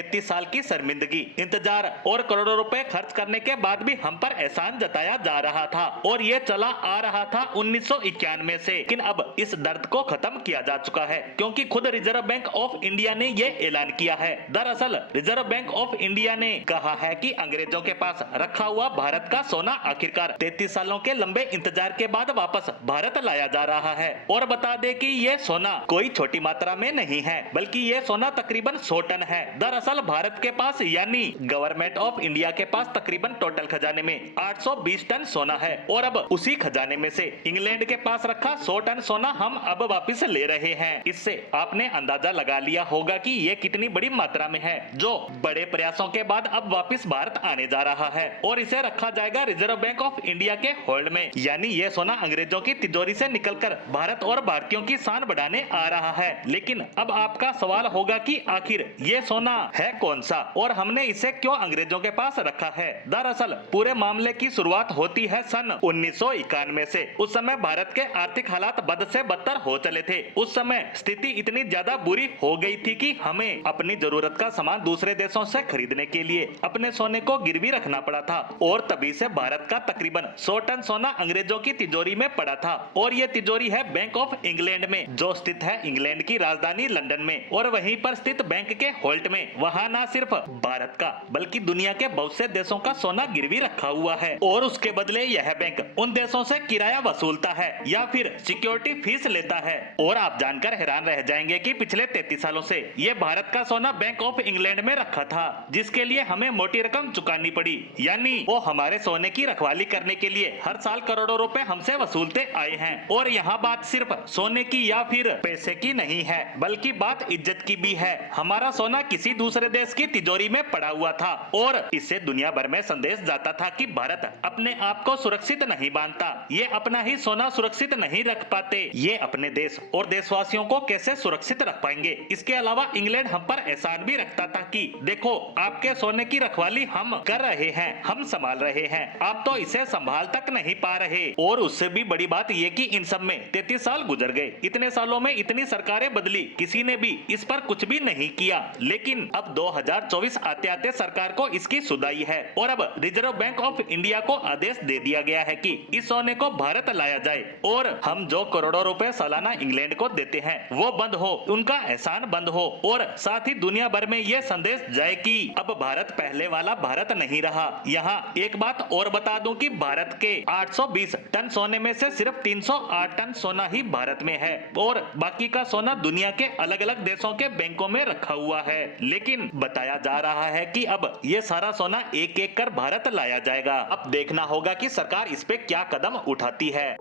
33 साल की शर्मिंदगी, इंतजार और करोड़ों रुपए खर्च करने के बाद भी हम पर एहसान जताया जा रहा था और ये चला आ रहा था 1991 से। लेकिन अब इस दर्द को खत्म किया जा चुका है, क्योंकि खुद रिजर्व बैंक ऑफ इंडिया ने ये ऐलान किया है। दरअसल रिजर्व बैंक ऑफ इंडिया ने कहा है कि अंग्रेजों के पास रखा हुआ भारत का सोना आखिरकार 33 सालों के लंबे इंतजार के बाद वापस भारत लाया जा रहा है। और बता दें कि ये सोना कोई छोटी मात्रा में नहीं है, बल्कि ये सोना तकरीबन 100 टन है। दरअसल भारत के पास यानी गवर्नमेंट ऑफ इंडिया के पास तकरीबन टोटल खजाने में 820 टन सोना है और अब उसी खजाने में से इंग्लैंड के पास रखा 100 टन सोना हम अब वापस ले रहे हैं। इससे आपने अंदाजा लगा लिया होगा कि ये कितनी बड़ी मात्रा में है, जो बड़े प्रयासों के बाद अब वापस भारत आने जा रहा है और इसे रखा जाएगा रिजर्व बैंक ऑफ इंडिया के होल्ड में। यानी ये सोना अंग्रेजों की तिजोरी से निकलकर भारत और भारतीयों की शान बढ़ाने आ रहा है। लेकिन अब आपका सवाल होगा कि आखिर ये सोना है कौन सा और हमने इसे क्यों अंग्रेजों के पास रखा है। दरअसल पूरे मामले की शुरुआत होती है सन 1991 से। उस समय भारत के आर्थिक हालात बद से बदतर हो चले थे। उस समय स्थिति इतनी ज्यादा बुरी हो गई थी कि हमें अपनी जरूरत का सामान दूसरे देशों से खरीदने के लिए अपने सोने को गिरवी रखना पड़ा था और तभी से भारत का तकरीबन 100 टन सोना अंग्रेजों की तिजोरी में पड़ा था। और ये तिजोरी है बैंक ऑफ इंग्लैंड में, जो स्थित है इंग्लैंड की राजधानी लंदन में। और वहीं पर स्थित बैंक के होल्ट में वहाँ न सिर्फ भारत का बल्कि दुनिया के बहुत से देशों का सोना गिरवी रखा हुआ है और उसके बदले यह बैंक उन देशों से किराया वसूलता है या फिर सिक्योरिटी फीस लेता है। और आप जानकर हैरान रह जाएंगे कि पिछले 33 सालों से ये भारत का सोना बैंक ऑफ इंग्लैंड में रखा था, जिसके लिए हमें मोटी रकम चुकानी पड़ी। यानी वो हमारे सोने की रखवाली करने के लिए हर साल करोड़ों रुपए हमसे वसूलते आए हैं। और यहाँ बात सिर्फ सोने की या फिर पैसे की नहीं है, बल्कि बात इज्जत की भी है। हमारा सोना किसी दूसरे देश की तिजोरी में पड़ा हुआ था और इससे दुनिया भर में संदेश जाता था कि भारत अपने आप को सुरक्षित नहीं मानता, ये अपना ही सोना सुरक्षित नहीं रख पाते, ये अपने देश और देशवासियों को कैसे सुरक्षित रख पाएंगे। इसके अलावा इंग्लैंड हम पर एहसान भी रखता था कि देखो आपके सोने की रखवाली हम कर रहे हैं, हम संभाल रहे हैं, आप तो इसे संभाल तक नहीं पा रहे। और उससे भी बड़ी बात ये कि इन सब में 33 साल गुजर गए। इतने सालों में इतनी सरकारें बदली, किसी ने भी इस पर कुछ भी नहीं किया। लेकिन अब 2024 आते आते सरकार को इसकी सुधाई है और अब रिजर्व बैंक ऑफ इंडिया को आदेश दे दिया गया है कि इस सोने को भारत लाया जाए और हम जो करोड़ों रुपए सालाना इंग्लैंड को देते हैं वो बंद हो, उनका एहसान बंद हो और साथ ही दुनिया भर में ये संदेश जाए कि अब भारत पहले वाला भारत नहीं रहा। यहाँ एक बात और बता दूं कि भारत के 820 टन सोने में से सिर्फ 308 टन सोना ही भारत में है और बाकी का सोना दुनिया के अलग अलग देशों के बैंकों में रखा हुआ है। लेकिन बताया जा रहा है कि अब ये सारा सोना एक एक कर भारत लाया जाएगा। अब देखना होगा कि सरकार इस पे क्या कदम उठाती है।